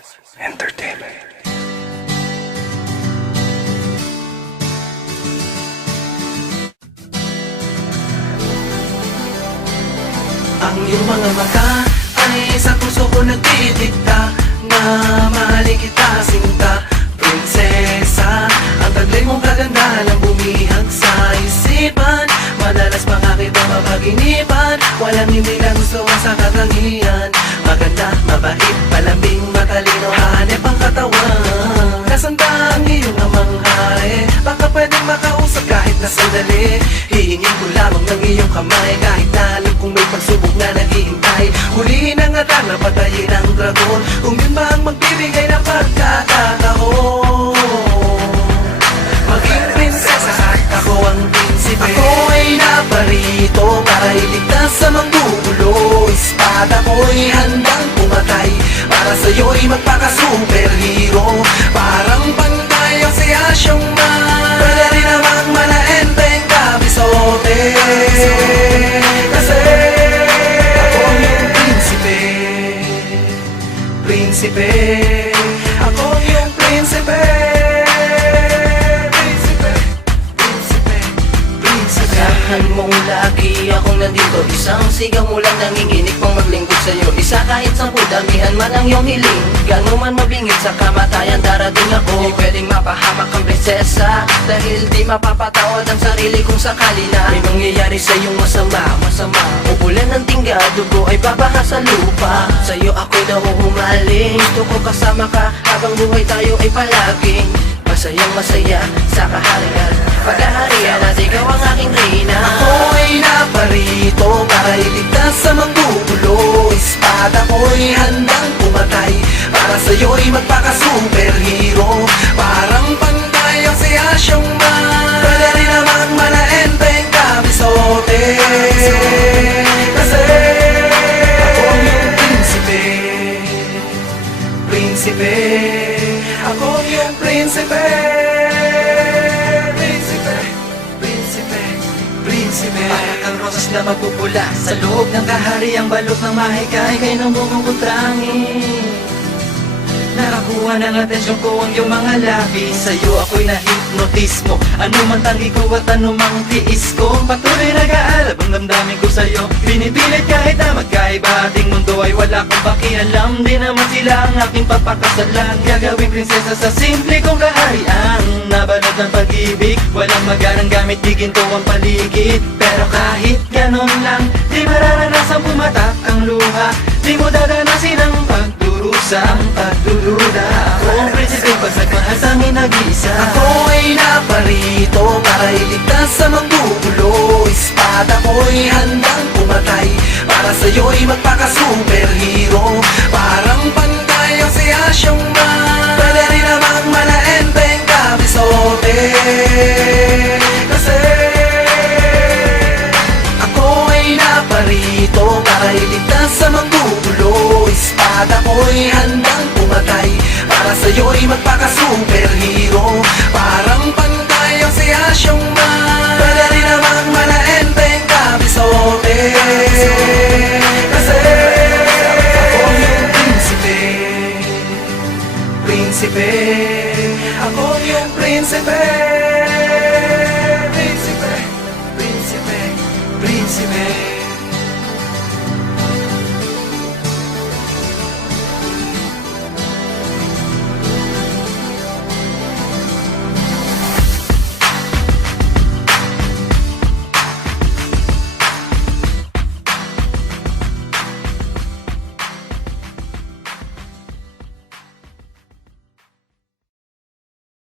Entertainment. Ang iyong mga mata ay sa puso ko nagdidikta na mahalin kita sinta, prinsesa. Ang taglay mong kagandahan ang bumihag sa isipan. Madalas pa nga kitang mapaginipan, walang hindi na gusto sa katangian. Maganda, mabait, palambing, matalino, hanep ang katawan. Nasanda ang iyong amang hari, baka pwedeng makausap kahit na sandali. Hihingin ko lamang ng iyong kamay, kahit na alam kung may pagsubok na naghihintay. Hulihin ang atang na patayin ang dragon, kung yun ba ang magbibigay ng pagkakataon. Maging prinsesa at ako ang prinsipe. Ako ay naparito para iligtas sa manggugulo. Espada ko'y handang pumatay, para sa'yo'y magpaka-superhero. Parang pantay ang si Asyong Man, pwede rin namang malaenteng kabisote. Kasi ako yung prinsipe, prinsipe. Ako yung prinsipe, prinsipe, prinsipe, prinsipe. Asahan mong lagi akong nandito, isang sigaw mo lang nanginginig pang maglingkod sa'yo. Isa kahit 10 damihan man ang iyong hiling, gano'n man mabingit sa kamatayan darating ako. Di pwedeng mapahamak ang prinsesa, dahil di mapapatawad ang sarili kung sakali na may mangyayari sa iyong masama. Uulan ng tingga, dugo ay babaha sa lupa. Sa'yo ako'y nahuhumaling, gusto ko kasama ka habang buhay tayo ay palaging masayang masaya sa kaharian, paghaharian at ikaw ang aking reyna. Ako ay naparito para iligtas sa manggugulo. Espada ko'y handang pumatay, para sa'yo'y magpaka-superhero. Parang pantay ang si Asyong Man, pwede rin namang malaenteng kabisote. Kasi ako yung prinsipe, prinsipe. Ako yung prinsipe, prinsipe, prinsipe, prinsipe. Parang ang rosas na magpupula sa loob ng kahariang balot ng mahikay kay nang bumubutrangin. Nakakuha ng atensyon ko ang iyong mga labi, sa'yo ako'y na-hypnotismo. Ano man tangi ko at ano mang tiis ko, patuloy nag-aalab ang damdamin ko sa'yo. Pinipilit kahit na magkaiba ating mundo ay wala kong pakialam. Di naman sila ang aking papakasalan, gagawing prinsesa sa simple kong kaharian. Nabalot ng pag-ibig, walang magarang gamit, di ginto ang paligid. Pero kahit ganon lang, di mararanasan pumatak ang luha. Di mo dadanasin ang pagdurusang pagdududa. Ako ang prinsipe, pagkat mahasangin nag-iisa. Ako ay naparito para iligtas sa manggugulo. Espada ko'y handang pumatay, para sa'yo'y magpaka-superhero. Parang pantay ang si Asyong Man, pwede rin namang malaenteng kabisote. Kasi ako ay naparito para iligtas sa manggugulo. Espada ko'y handang pumatay, para sa'yo'y magpaka-superhero.